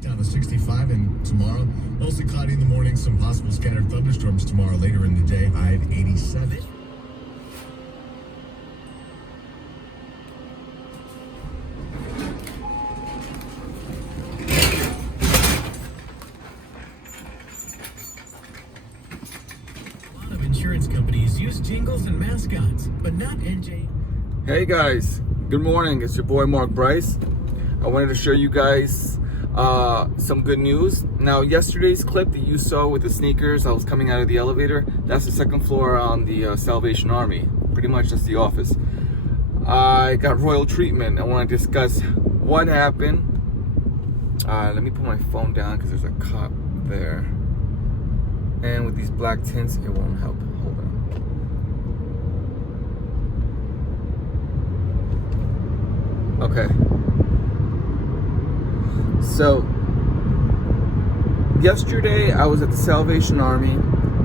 Down to 65 and tomorrow, mostly cloudy in the morning, some possible scattered thunderstorms tomorrow later in the day, high of 87. A lot of insurance companies use jingles and mascots, but not NJ. Hey guys, good morning. It's your boy Mark Bryce. I wanted to show you guys some good news. Now, yesterday's clip that you saw with the sneakers, I was coming out of the elevator. That's the second floor on the Salvation Army. Pretty much that's the office. I got royal treatment. I want to discuss what happened. Let me put my phone down because there's a cop there. And with these black tints, it won't help. Hold on. Okay. So, yesterday I was at the Salvation Army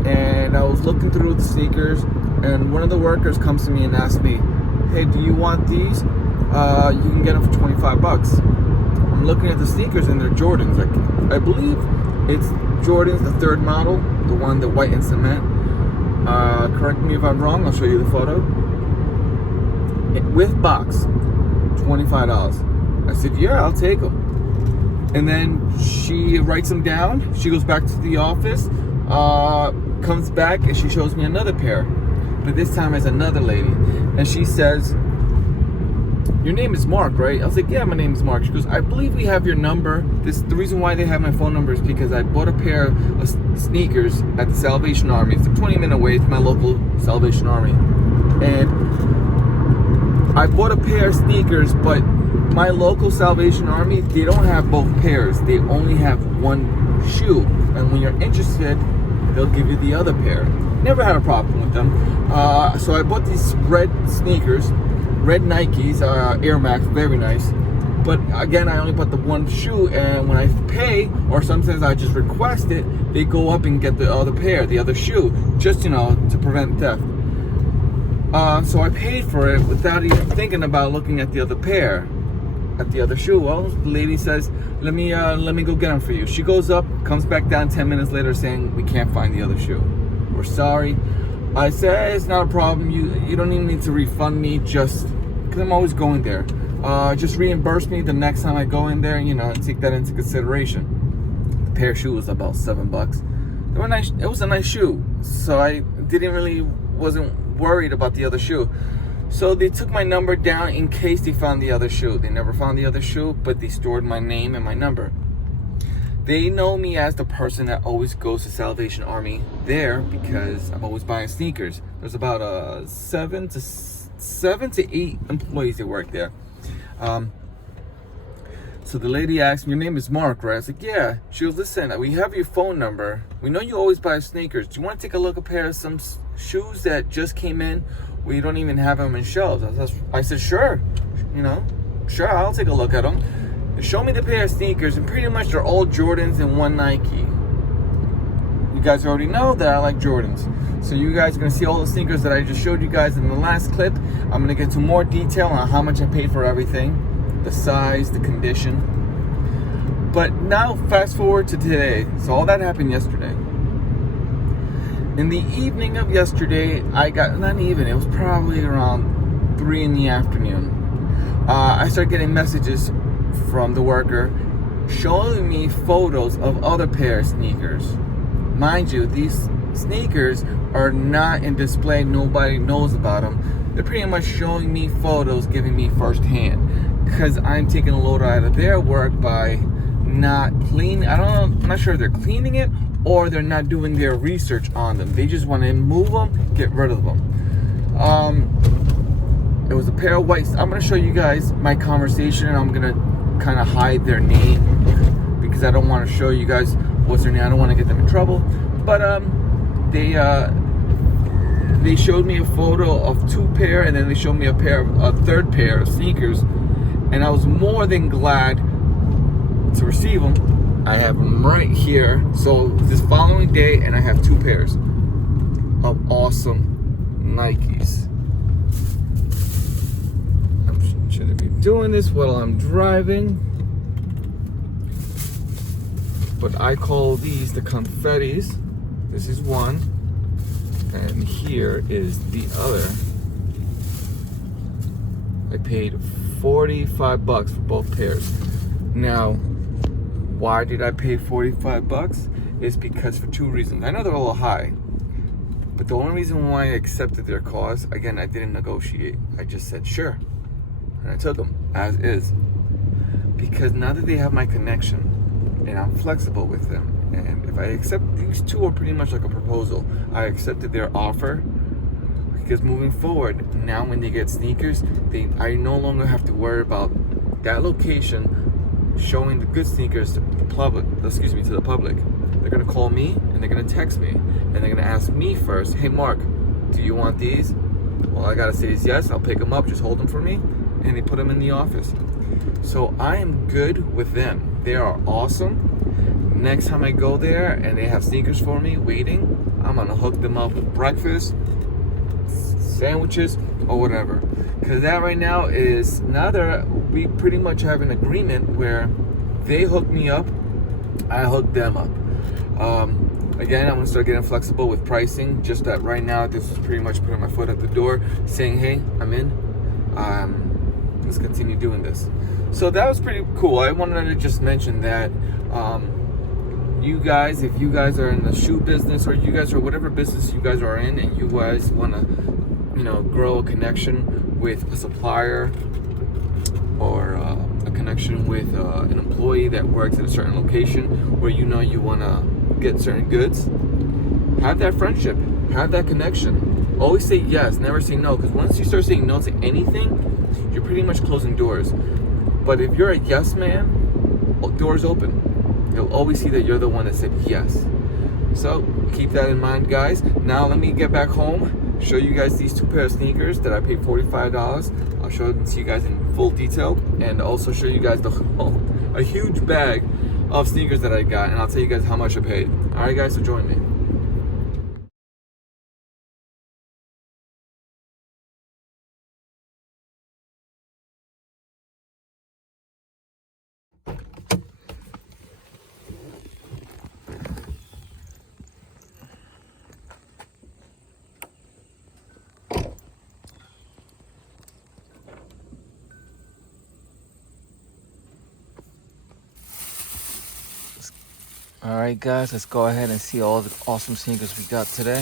and I was looking through the sneakers, and one of the workers comes to me and asks me, "Hey, do you want these? You can get them for 25 bucks. I'm looking at the sneakers and they're Jordans. Like, I believe it's Jordans, the third model, the one, the white and cement. Correct me if I'm wrong, I'll show you the photo. With box, $25. I said, yeah, I'll take them. And then she writes them down. She goes back to the office, comes back, and she shows me another pair. But this time it's another lady. And she says, "Your name is Mark, right?" I was like, "Yeah, my name is Mark." She goes, "I believe we have your number. The reason why they have my phone number is because I bought a pair of sneakers at the Salvation Army. It's a 20-minute away from my local Salvation Army. And I bought a pair of sneakers, but my local Salvation Army, they don't have both pairs. They only have one shoe. And when you're interested, they'll give you the other pair." Never had a problem with them. So I bought these red sneakers, red Nikes, Air Max, very nice. But again, I only bought the one shoe, and when I pay, or sometimes I just request it, they go up and get the other pair, the other shoe, just, to prevent theft. So I paid for it without even thinking about looking at the other pair, at the other shoe. Well, the lady says, let me go get them for you. She goes up, comes back down 10 minutes later saying, "We can't find the other shoe. We're sorry." I said, "It's not a problem. You don't even need to refund me, just because I'm always going there. Just reimburse me the next time I go in there, and take that into consideration." The pair of shoes was about $7. They were nice. It was a nice shoe, so I wasn't worried about the other shoe. So they took my number down in case they found the other shoe. They never found the other shoe, but they stored my name and my number. They know me as the person that always goes to Salvation Army there because I'm always buying sneakers. There's about 7 to 8 employees that work there. So the lady asked me, "Your name is Mark, right?" I was like, "Yeah." She goes, "Listen, we have your phone number. We know you always buy sneakers. Do you want to take a look at a pair of some shoes that just came in? We don't even have them in shelves." I said, "Sure, sure, I'll take a look at them." Show me the pair of sneakers, and pretty much they're all Jordans and one Nike. You guys already know that I like Jordans. So you guys are going to see all the sneakers that I just showed you guys in the last clip. I'm going to get into more detail on how much I paid for everything, the size, the condition. But now fast forward to today. So all that happened yesterday. In the evening of yesterday, it was probably around 3 in the afternoon. I started getting messages from the worker showing me photos of other pair of sneakers. Mind you, these sneakers are not in display. Nobody knows about them. They're pretty much showing me photos, giving me firsthand, because I'm taking a load out of their work by not cleaning. I'm not sure if they're cleaning it or they're not doing their research on them. They just want to move them, get rid of them. It was a pair of whites. I'm going to show you guys my conversation, and I'm going to kind of hide their name because I don't want to show you guys what's their name. I don't want to get them in trouble. But they showed me a photo of 2 pair, and then they showed me a third pair of sneakers, and I was more than glad to receive them. I have them right here. So this following day, and I have 2 pairs of awesome Nikes. I shouldn't be doing this while I'm driving, but I call these the confettis. This is one, and here is the other. I paid $45 for both pairs. Now, why did I pay $45? It's because for 2 reasons. I know they're a little high, but the only reason why I accepted their cause, again, I didn't negotiate. I just said sure, and I took them as is. Because now that they have my connection, and I'm flexible with them, and if I accept, these 2 are pretty much like a proposal. I accepted their offer because moving forward, now when they get sneakers, I no longer have to worry about that location showing the good sneakers to the public. They're gonna call me and they're gonna text me and they're gonna ask me first, hey Mark, do you want these? All I gotta say is yes, I'll pick them up, just hold them for me, and they put them in the office. So I am good with them. They are awesome. Next time I go there and they have sneakers for me waiting, I'm gonna hook them up with breakfast, sandwiches, or whatever. Because that right now is, we pretty much have an agreement where they hook me up, I hook them up. Again, I'm gonna start getting flexible with pricing. Just that right now, this is pretty much putting my foot at the door, saying, hey, I'm in. Let's continue doing this. So that was pretty cool. I wanted to just mention that you guys, if you guys are in the shoe business, or you guys are whatever business you guys are in, and you guys want to, grow a connection with a supplier, or a connection with an employee that works at a certain location where you want to get certain goods, have that friendship, have that connection. Always say yes, never say no, because once you start saying no to anything, you're pretty much closing doors. But if you're a yes man, doors open. You'll always see that you're the one that said yes. So keep that in mind, guys. Now let me get back home, show you guys these 2 pair of sneakers that I paid $45. I'll show them to you guys in full detail, and also show you guys a huge bag of sneakers that I got, and I'll tell you guys how much I paid. All right, guys, so join me. All right, guys, let's go ahead and see all the awesome sneakers we got today.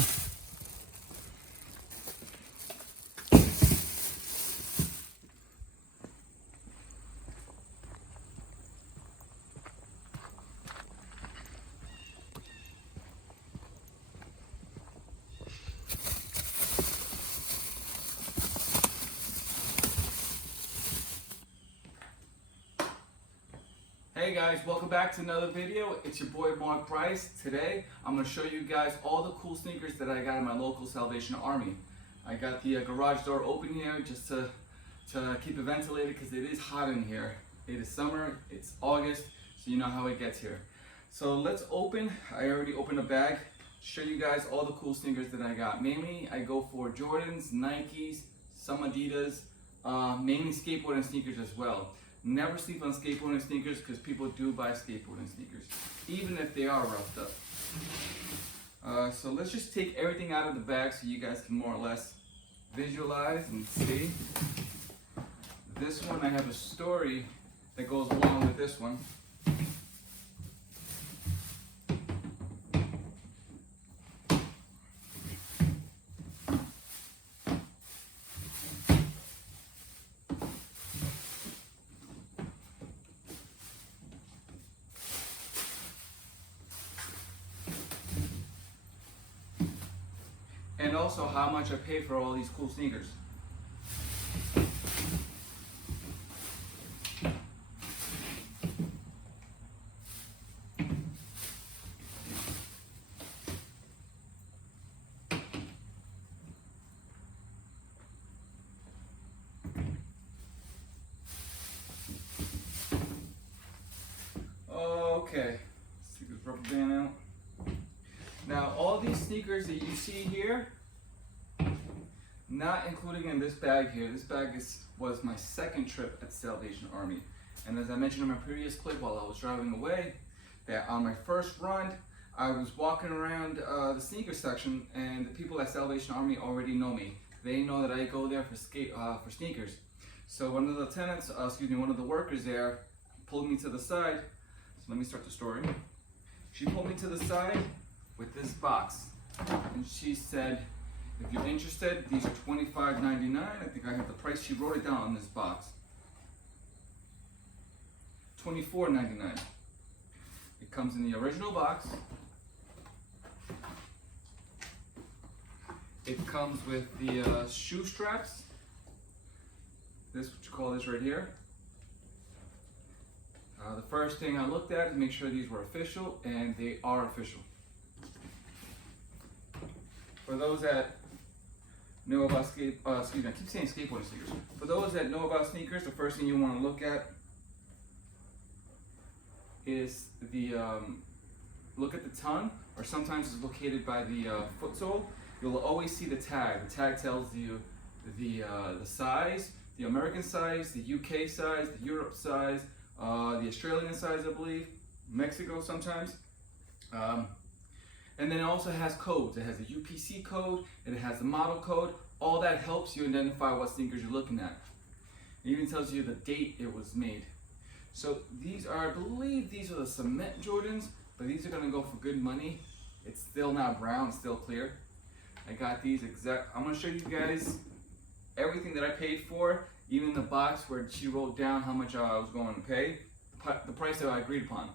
Hey guys, welcome back to another video. It's your boy Mark Price. Today I'm going to show you guys all the cool sneakers that I got in my local Salvation Army. I got the garage door open here just to keep it ventilated because it is hot in here. It is summer, it's August, so you know how it gets here. So let's open. I already opened a bag. Show you guys all the cool sneakers that I got. Mainly I go for Jordans, Nikes, some Adidas, mainly skateboarding sneakers as well. Never sleep on skateboarding sneakers because people do buy skateboarding sneakers, even if they are roughed up. So let's just take everything out of the bag so you guys can more or less visualize and see. This one, I have a story that goes along with this one. And also how much I paid for all these cool sneakers. Okay, let's take this rubber band out. Now, all these sneakers that you see here, not including in this bag here. This bag was my second trip at Salvation Army. And as I mentioned in my previous clip while I was driving away, that on my first run, I was walking around the sneaker section, and the people at Salvation Army already know me. They know that I go there for sneakers. So one of the lieutenants, one of the workers there, pulled me to the side. So let me start the story. She pulled me to the side with this box, and she said, if you're interested, these are $25.99. I think I have the price. She wrote it down on this box. $24.99. It comes in the original box. It comes with the shoe straps. This is what you call this right here. The first thing I looked at is make sure these were official, and they are official. For those that know about I keep saying skateboarding sneakers. For those that know about sneakers, the first thing you want to look at is the look at the tongue, or sometimes it's located by the foot sole. You'll always see the tag. The tag tells you the size, the American size, the UK size, the Europe size, the Australian size, I believe, Mexico sometimes. And then it also has codes. It has a UPC code, and it has the model code. All that helps you identify what sneakers you're looking at. It even tells you the date it was made. So these are, I believe these are the cement Jordans, but these are gonna go for good money. It's still not brown, it's still clear. I got these I'm gonna show you guys everything that I paid for, even the box where she wrote down how much I was going to pay, the price that I agreed upon.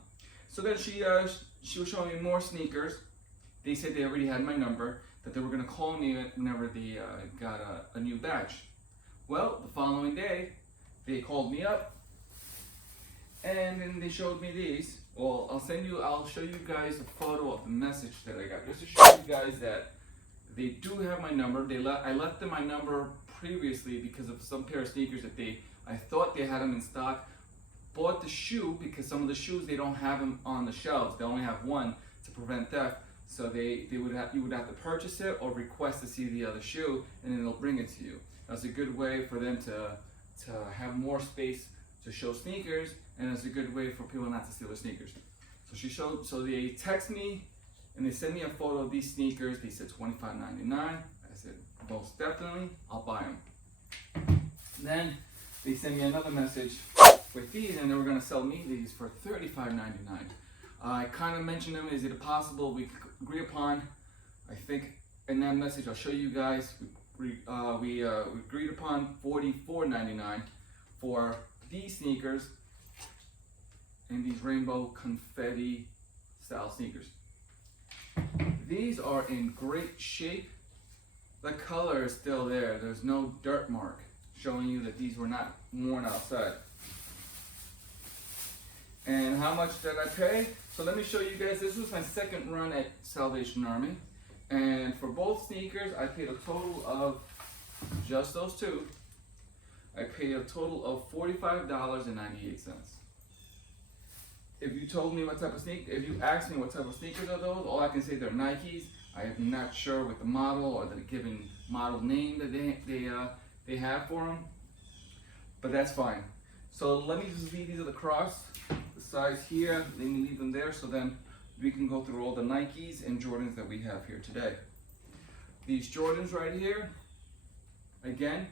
So then she was showing me more sneakers. They said they already had my number, that they were gonna call me whenever they got a new batch. Well, the following day, they called me up, and then they showed me these. Well, I'll show you guys a photo of the message that I got, just to show you guys that they do have my number. I left them my number previously because of some pair of sneakers that I thought they had them in stock. Bought the shoe because some of the shoes they don't have them on the shelves. They only have one to prevent theft. So you would have to purchase it or request to see the other shoe, and then they'll bring it to you. That's a good way for them to have more space to show sneakers, and it's a good way for people not to steal their sneakers. So they text me and they sent me a photo of these sneakers. They said $25.99. I said, most definitely, I'll buy them. Then they sent me another message with these, and they were gonna sell me these for $35.99. I kind of mentioned them. Is it possible we could agree upon? I think in that message I'll show you guys. We agreed upon $44.99 for these sneakers and these rainbow confetti style sneakers. These are in great shape. The color is still there. There's no dirt mark showing you that these were not worn outside. And how much did I pay? So let me show you guys. This was my second run at Salvation Army. And for both sneakers, I paid a total of, just those two, I paid a total of $45.98. If you told me what type of if you asked me what type of sneakers are those, all I can say they're Nikes. I'm not sure with the model or the given model name that they have for them, but that's fine. So let me just leave these at the cross, the size here, let me leave them there, so then we can go through all the Nikes and Jordans that we have here today. These Jordans right here, again,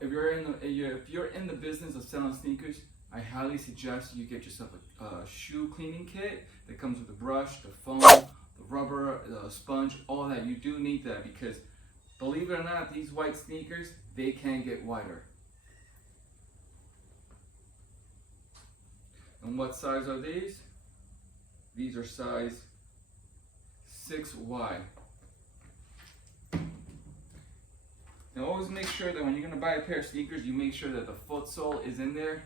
if you're in the business of selling sneakers, I highly suggest you get yourself a shoe cleaning kit that comes with the brush, the foam, the rubber, the sponge, all that. You do need that because, believe it or not, these white sneakers, they can get whiter. And what size are these? These are size 6Y. Now always make sure that when you're going to buy a pair of sneakers, you make sure that the foot sole is in there.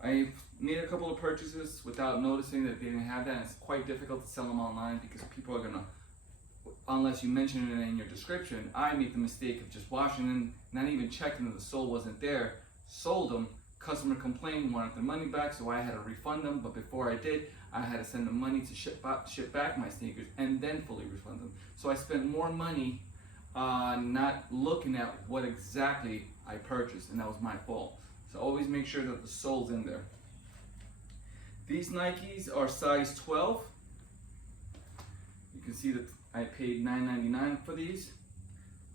I made a couple of purchases without noticing that they didn't have that, and it's quite difficult to sell them online because people are gonna, unless you mention it in your description. I made the mistake of just washing them, not even checking that the sole wasn't there, sold them, customer complained, wanted their money back, so I had to refund them. But before I did, I had to send them money to ship back my sneakers and then fully refund them. So I spent more money not looking at what exactly I purchased, and that was my fault. So always make sure that the sole's in there. These Nikes are size 12. You can see that I paid $9.99 for these.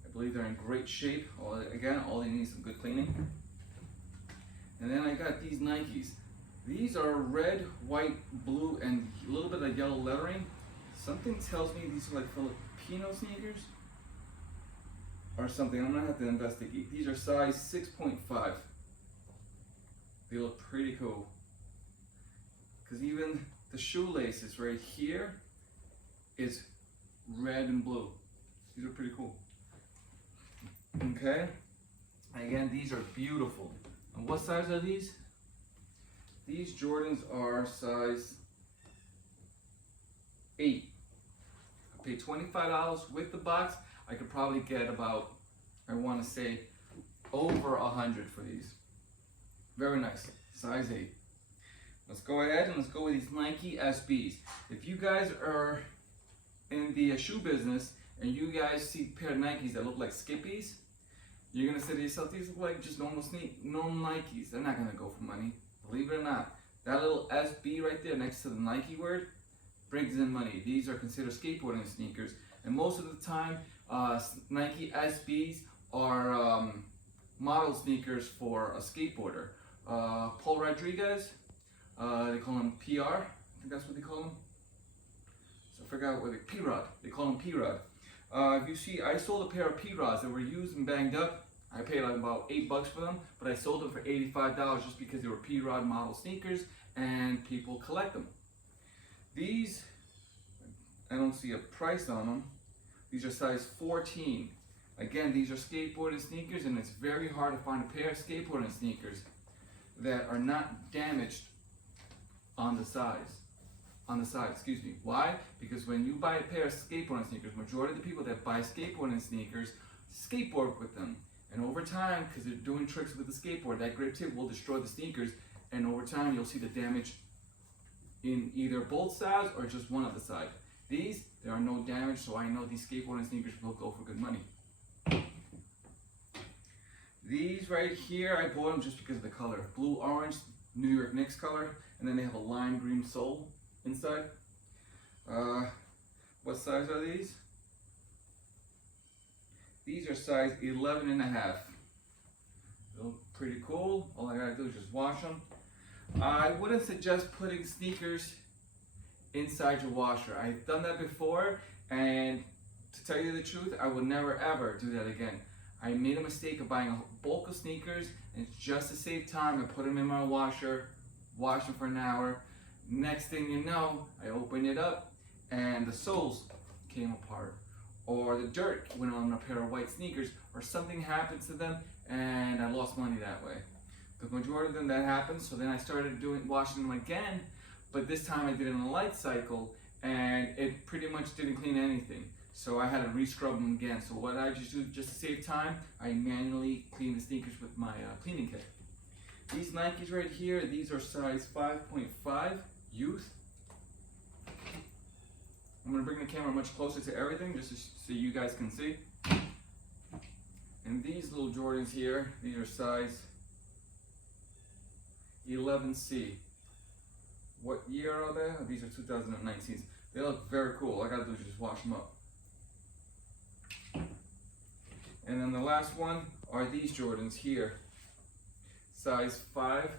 I believe they're in great shape. Again, all they need is some good cleaning. And then I got these Nikes. These are red, white, blue, and a little bit of yellow lettering. Something tells me these are like Filipino sneakers or something. I'm gonna have to investigate. These are size 6.5. They look pretty cool. Because even the shoelaces right here is red and blue. These are pretty cool. Okay. Again, these are beautiful. And what size are these? These Jordans are size 8. I paid $25 with the box. I could probably get about, I want to say, over 100 for these. Very nice, size 8. Let's go ahead and let's go with these Nike SBs. If you guys are in the shoe business and you guys see a pair of Nikes that look like Skippies, you're gonna say to yourself, these look like just normal Nikes. They're not gonna go for money. Believe it or not, that little SB right there next to the Nike word brings in money. These are considered skateboarding sneakers, and most of the time, Nike SBs are model sneakers for a skateboarder. Paul Rodriguez, they call him PR. I think that's what they call him. So I forgot what P-Rod. They call him P-Rod. If you see, I sold a pair of P-Rods that were used and banged up. I paid like about $8 for them, but I sold them for $85 just because they were P-Rod model sneakers and people collect them. These, I don't see a price on them. These are size 14. Again, these are skateboarding sneakers, and it's very hard to find a pair of skateboarding sneakers that are not damaged on the sides. Excuse me. Why? Because when you buy a pair of skateboarding sneakers, majority of the people that buy skateboarding sneakers skateboard with them. And over time, because they're doing tricks with the skateboard, that grip tip will destroy the sneakers, and over time you'll see the damage in either both sides or just one of the sides. These, there are no damage, so I know these skateboarding sneakers will go for good money. These right here, I bought them just because of the color. Blue orange, New York Knicks color, and then they have a lime green sole inside. What size are these? These are size 11 and a half. They look pretty cool. All I gotta do is just wash them. I wouldn't suggest putting sneakers inside your washer. I've done that before, and to tell you the truth, I would never ever do that again. I made a mistake of buying a bulk of sneakers, and just to save time, I put them in my washer, wash them for an hour. Next thing you know, I opened it up, and the soles came apart, or the dirt went on a pair of white sneakers, or something happened to them, and I lost money that way. The majority of them that happened, so then I started washing them again, but this time I did it in a light cycle, and it pretty much didn't clean anything. So I had to re-scrub them again. So what I just do, just to save time, I manually clean the sneakers with my cleaning kit. These Nikes right here, these are size 5.5 youth. I'm gonna bring the camera much closer to everything just so you guys can see. And these little Jordans here, these are size 11C. What year are they? These are 2019s. They look very cool. All I gotta do is just wash them up. And then the last one are these Jordans here. Size 5.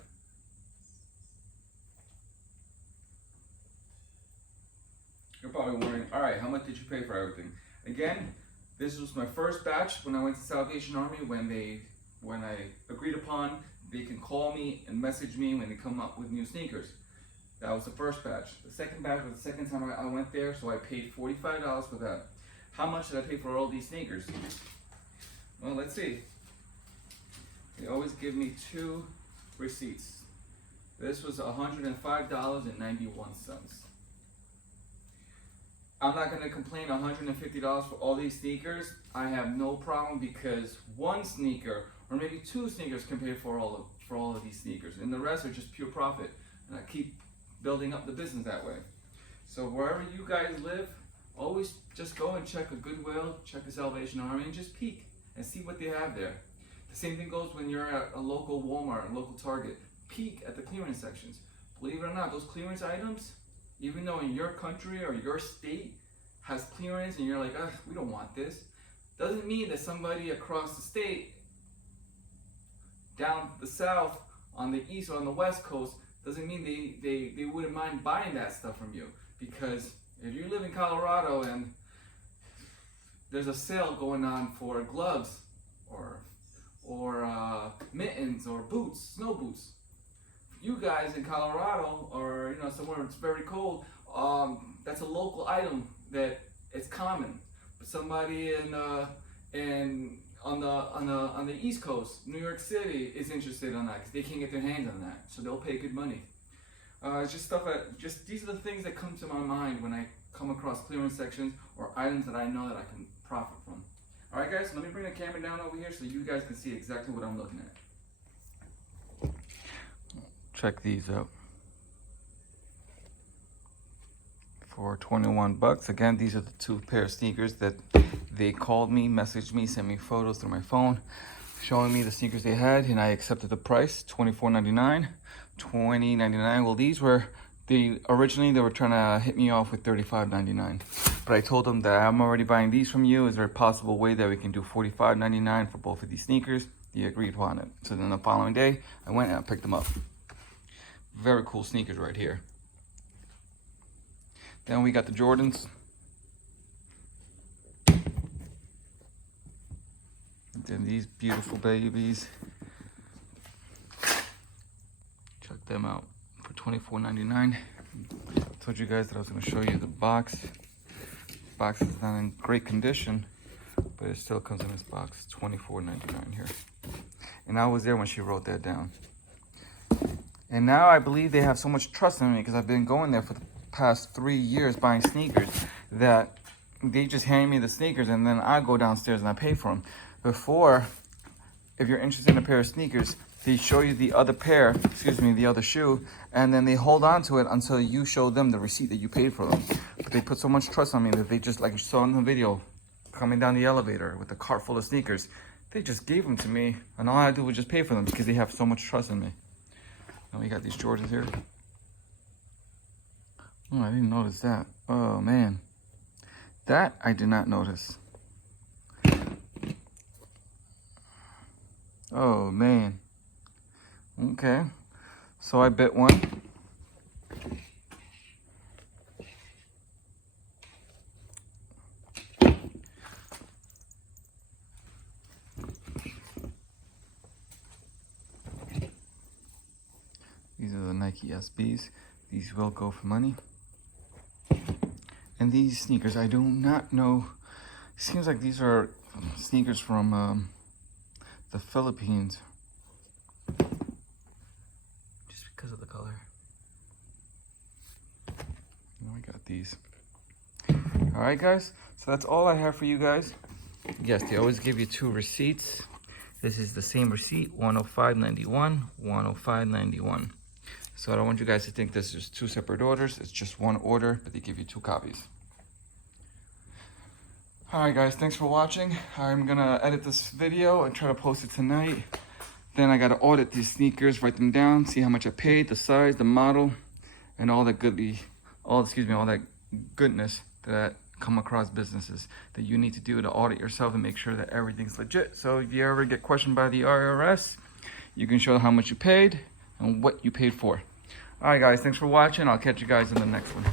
You're probably wondering, all right, how much did you pay for everything? Again, this was my first batch when I went to Salvation Army. When I agreed upon, they can call me and message me when they come up with new sneakers. That was the first batch. The second batch was the second time I went there, so I paid $45 for that. How much did I pay for all these sneakers? Well, let's see. They always give me 2 receipts. This was $105.91. I'm not gonna complain. $150 for all these sneakers. I have no problem because one sneaker or maybe 2 sneakers can pay for all of these sneakers, and the rest are just pure profit. And I keep building up the business that way. So wherever you guys live, always just go and check a Goodwill, check a Salvation Army, and just peek and see what they have there. The same thing goes when you're at a local Walmart, a local Target. Peek at the clearance sections. Believe it or not, those clearance items, even though in your country or your state has clearance and you're like, ugh, we don't want this, doesn't mean that somebody across the state, down the south, on the east or on the west coast, doesn't mean they wouldn't mind buying that stuff from you. Because if you live in Colorado and there's a sale going on for gloves or mittens or boots, snow boots, you guys in Colorado or somewhere it's very cold, that's a local item that it's common. But somebody on the East Coast, New York City, is interested on that because they can't get their hands on that, so they'll pay good money. It's just stuff these are the things that come to my mind when I come across clearance sections or items that I know that I can profit from. All right, guys, so let me bring the camera down over here so you guys can see exactly what I'm looking at. Check these out. For 21 bucks. Again, these are the 2 pair of sneakers that they called me, messaged me, sent me photos through my phone, showing me the sneakers they had, and I accepted the price, $24.99, $20.99. Well, these were originally they were trying to hit me off with $35.99, but I told them that I'm already buying these from you. Is there a possible way that we can do $45.99 for both of these sneakers? He agreed upon it. So then the following day, I went and I picked them up. Very cool sneakers right here. Then we got the Jordans. Then these beautiful babies. Check them out for $24.99. I told you guys that I was going to show you the box. The box is not in great condition, but it still comes in this box. $24.99 here. And I was there when she wrote that down. And now I believe they have so much trust in me because I've been going there for the past 3 years buying sneakers that they just hand me the sneakers and then I go downstairs and I pay for them. Before, if you're interested in a pair of sneakers, they show you the other pair, the other shoe, and then they hold on to it until you show them the receipt that you paid for them. But they put so much trust on me that they just, like you saw in the video, coming down the elevator with a cart full of sneakers, they just gave them to me, and all I had to do was just pay for them because they have so much trust in me. And we got these Jordans here. Oh, I didn't notice that. Oh, man. That I did not notice. Oh, man. Okay. So I bit one. These are the Nike SBs. These will go for money. And these sneakers, I do not know. It seems like these are sneakers from the Philippines. Just because of the color. And we got these. Alright, guys. So that's all I have for you guys. Yes, they always give you 2 receipts. This is the same receipt, $105.91, $105.91. So I don't want you guys to think this is 2 separate orders. It's just 1 order, but they give you 2 copies. Alright guys, thanks for watching. I'm gonna edit this video and try to post it tonight. Then I gotta audit these sneakers, write them down, see how much I paid, the size, the model, and all that all that goodness that come across businesses that you need to do to audit yourself and make sure that everything's legit. So if you ever get questioned by the IRS, you can show how much you paid and what you paid for. Alright guys, thanks for watching. I'll catch you guys in the next one.